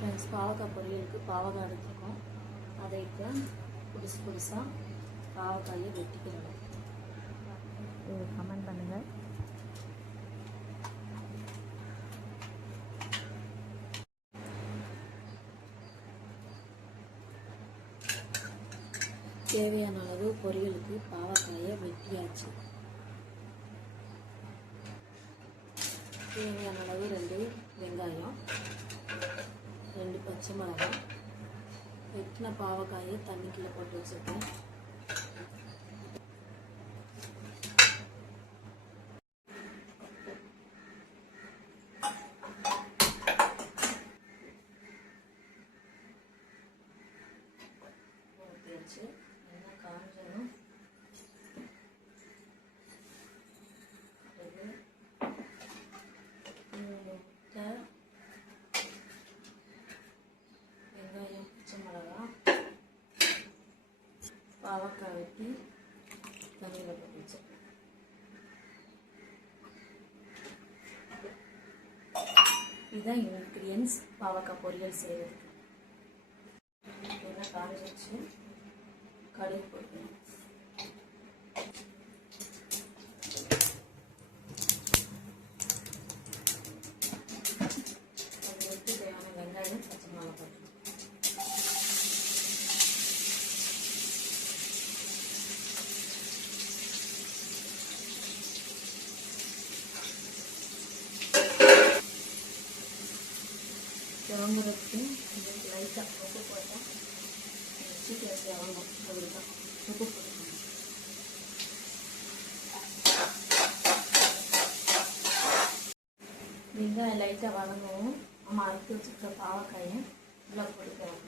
Friends, பாவக்காய் பொரியலுக்கு பாவக்காய் எடுத்துருக்கோம். அதை இப்போ புதுசாக பாவக்காயை வெட்டிக்கிறோம். கமெண்ட் பண்ணுங்கள். தேவையான அளவு பொரியலுக்கு பாவக்காயை வெட்டியாச்சு. தேவையான அளவு 2 வெங்காயம், 2 பச்சை மிளகாய், வெட்டின பாவக்காயை தண்ணிக்குள்ளே போட்டு வச்சுருக்கேன். ஊற்றியாச்சு. நல்லா காஞ்சதும் முட்டை, வெங்காயம், பச்சை மிளகாய், பாவக்காய் வெட்டி தண்ணியில் போட்டு வச்சிருக்கேன். இதுதான் இன்க்ரீடியன்ஸ் பாவக்காய் பொரியல் செய்யறதுக்கு. எல்லாம் காஞ்சி வச்சு கடுகு போட்டுக்கணும். அது வெட்டி தேவையான வெங்காயம், பச்சை மிளகாய் போட்டுக்கணும். கிளம்புறதுக்கு லைட்டாக உப்பு போட்டால் சீக்கிரம் இறங்கும். அதுதான் உப்பு போட்டுக்கணும். வெங்காயம் லைட்டாக வதங்கவும் நம்ம அரைச்சி வச்சுருக்க பாவக்காயை உள்ள போட்டுக்கலாம்.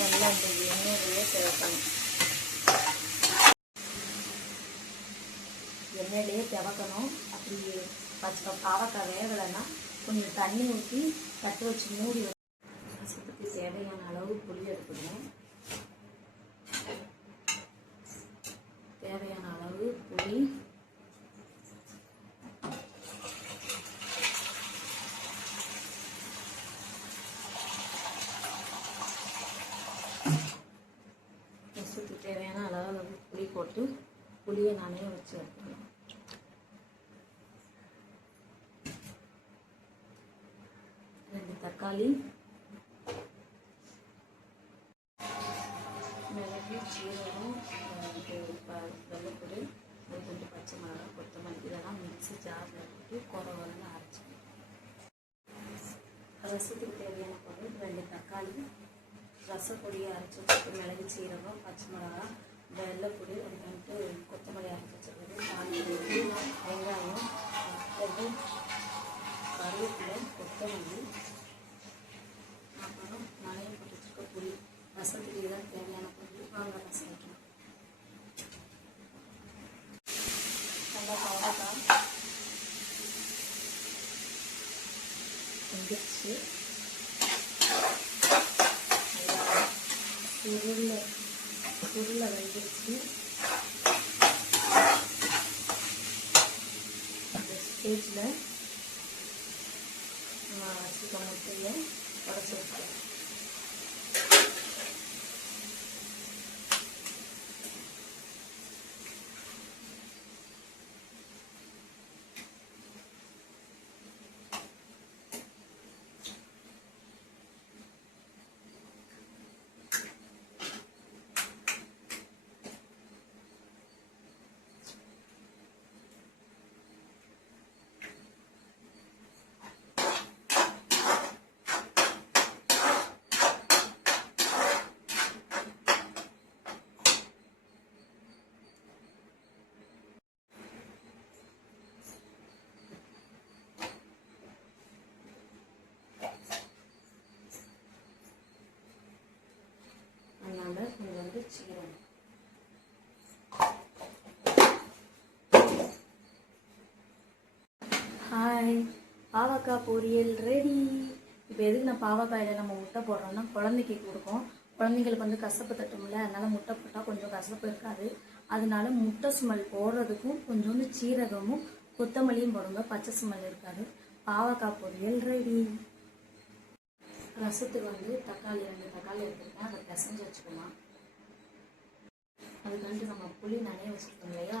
நல்லா இந்த எண்ணெயிலேயே திறக்கணும். எண்ணெயிலேயே திறக்கணும். அப்படி பாவக்காய் வேகலைன்னா கொஞ்சம் தண்ணி ஊற்றி தட்டு வச்சு மூடி ரசத்துக்கு தேவையான அளவு புளி எடுத்துக்கணும். தேவையான அளவு புளி, ரசத்துக்கு தேவையான அளவு புளி போட்டு புளியை நானே வச்சு எடுத்துக்கணும். தக்காளி, மிளகு, சீரகம், வெள்ளைப்பூடு, 2 பச்சை மிளகாய், கொத்தமல்லி இதெல்லாம் மிக்ஸி ஜாரில் போட்டு குறவரன்னு அரைச்சிக்கணும். ரசத்துக்கு தேவையான பொருள் 2 தக்காளி, ரசப்பொடியை அரைச்சி வச்சுட்டு மிளகு, சீரகம், பச்சை மிளகாய், வெள்ளைப்பூடு, 2 கொத்தமல்லி அரைச்சி வச்சுருக்கிறது, வெங்காயம், கருவேப்பிலை, கொத்தமல்லி, அப்புறம் நிறைய போட்டு வச்சுருக்க புளி. ரசத்துக்கு இதுதான் தேவையான பொருள். வாங்க ரசம் வைக்கலாம். நல்லா பாவக்காய் வெந்துருச்சு. சுருளை வெந்துருச்சு. இந்த ஸ்டேஜில் வச்சுக்க முட்டையை உடச்சி வச்சுக்கலாம். இது வந்து சீரகம். ஹாய், பாவக்காய் பொரியல் ரெடி. இப்போ எதுக்கு நான் பாவக்காயில் நம்ம முட்டை போடுறோம்னா குழந்தைக்கு கொடுப்போம். குழந்தைங்களுக்கு வந்து கசப்பு தட்டும்ல, அதனால் முட்டை போட்டால் கொஞ்சம் கசப்பு இருக்காது. அதனால முட்டை ஸ்மெல் போடுறதுக்கும் கொஞ்சோண்டு சீரகமும் கொத்தமல்லியும் போடுங்க, பச்சை ஸ்மெல் இருக்காது. பாவக்காய் பொரியல் ரெடி. ரசத்துக்கு வந்து தக்காளி 2 தக்காளி எடுத்துருக்கேன், அதை பிசைஞ்சு வச்சுக்கலாம். அதுக்கு வந்து நம்ம புளி நனைய வச்சுருக்கோம் இல்லையா,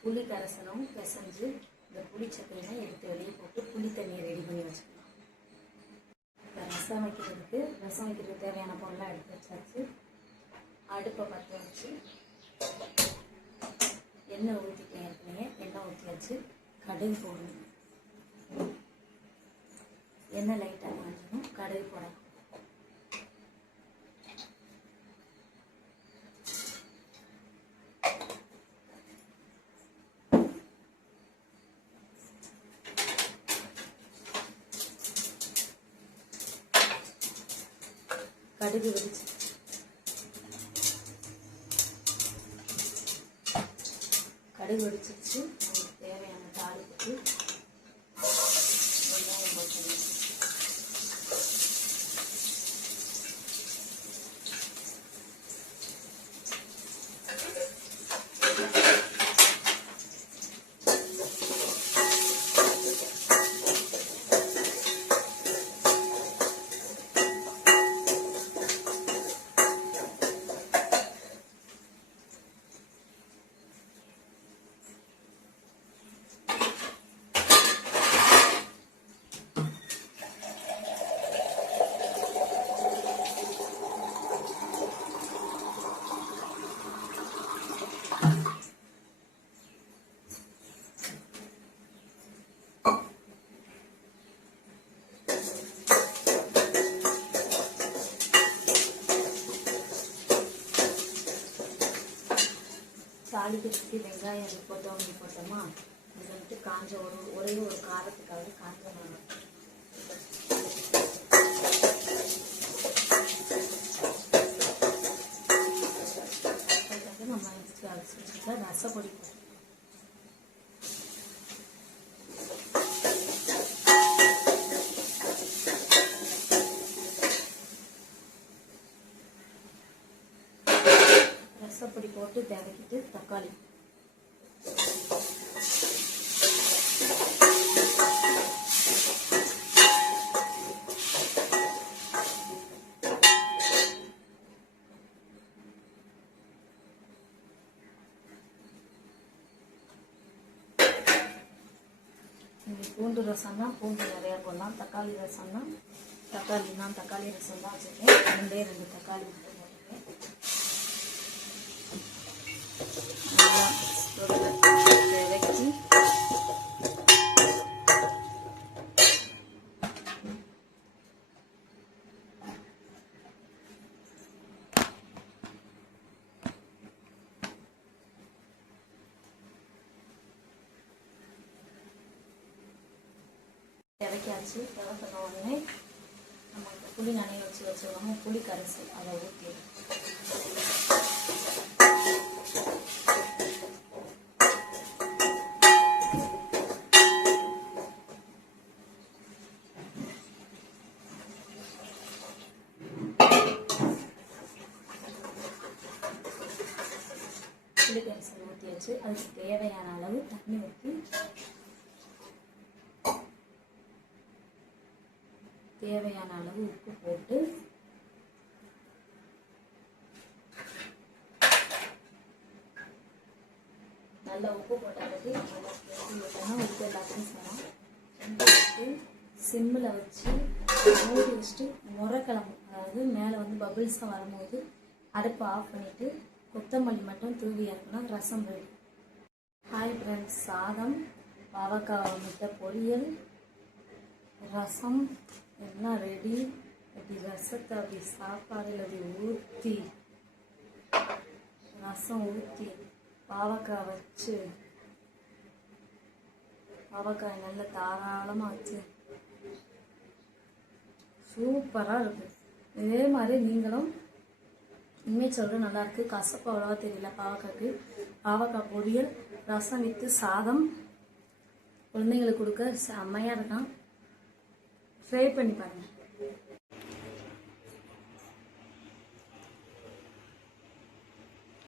புளி கரைசலும் பிசைஞ்சு இந்த புளி சக்கையெல்லாம் எடுத்து வெளியே போட்டு புளி தண்ணியை ரெடி பண்ணி வச்சுக்கலாம். இப்போ ரசம் வைக்கிறதுக்கு தேவையான பொருளாக எடுத்து வச்சாச்சு. அடுப்பை பற்ற வச்சு எண்ணெய் ஊற்றிட்டேன். ஏற்கனவே எண்ணெய் ஊற்றியாச்சு. கடுகு போடணும். எண்ணெய் லைட்டாக காஞ்சணும், கடுகு போடணும். கடுகு வெடிச்சு கடுகு வெடிச்சிருச்சு. அதுக்கு தேவையான தாளிப்புக்கு வெங்காயம் போட்டுருங்க. தாளிக்கிறதுக்கு வெங்காயம் போட்டோமா, இது வந்துட்டு காஞ்ச ஒரே ஒரு காரத்துக்காக காஞ்ச மிளகாய். நம்ம அரைச்சி வச்சுருக்க ரசப்பொடி ரசப்பொடி போட்டு தேவைக்கிட்டு தக்காளி பூண்டு ரசம்னா பூண்டு நிறையா போடலாம். தக்காளி ரசம்னா தக்காளி ரசம் தான் வச்சுருக்கேன். 2 தக்காளி மட்டும் போட்டுருக்கேன். தேவைக்கு இறக்கியாச்சு. இறக்கின உடனே நம்ம புளி நனைய வச்சுருக்கோம், புளி கரைசல் அதை ஊற்றிடும். புளி கரைசல் ஊற்றியாச்சு. அதுக்கு தேவையான அளவு தண்ணி ஊற்றி தேவையான அளவு உப்பு போட்டு நல்லா உப்பு போட்டாலும் உப்பு எல்லாத்தையும் சரம் சிம்மில் வச்சு மூடி வச்சுட்டு முறைக்கிழமை, அதாவது மேலே வந்து பபிள்ஸாக வரும்போது அடுப்பை ஆஃப் பண்ணிவிட்டு கொத்தமல்லி மட்டும் தூவி இறக்கணும். ரசம் ரெடி. ஹாய் ஃப்ரெண்ட்ஸ், சாதம், பாவக்காய் முட்டை பொரியல், ரசம் எல்லாம் ரெடி. அப்படி ரசத்தை அப்படி சாப்பாடில் அப்படி ஊற்றி ரசம் ஊற்றி பாவக்காய் வச்சு பாவக்காய் நல்லா தாராளமாக வச்சு சூப்பராக இருக்குது. இதே மாதிரி நீங்களும் இனிமேல் சொல்கிற நல்லாயிருக்கு. கசப்பு அவ்வளோவா தெரியல பாவக்காய்க்கு. பாவக்காய் பொரியல், ரசம் வித்து சாதம் குழந்தைங்களுக்கு கொடுக்க செம்மையாக இருக்கான். ட்ரை பண்ணி பாருங்கள்.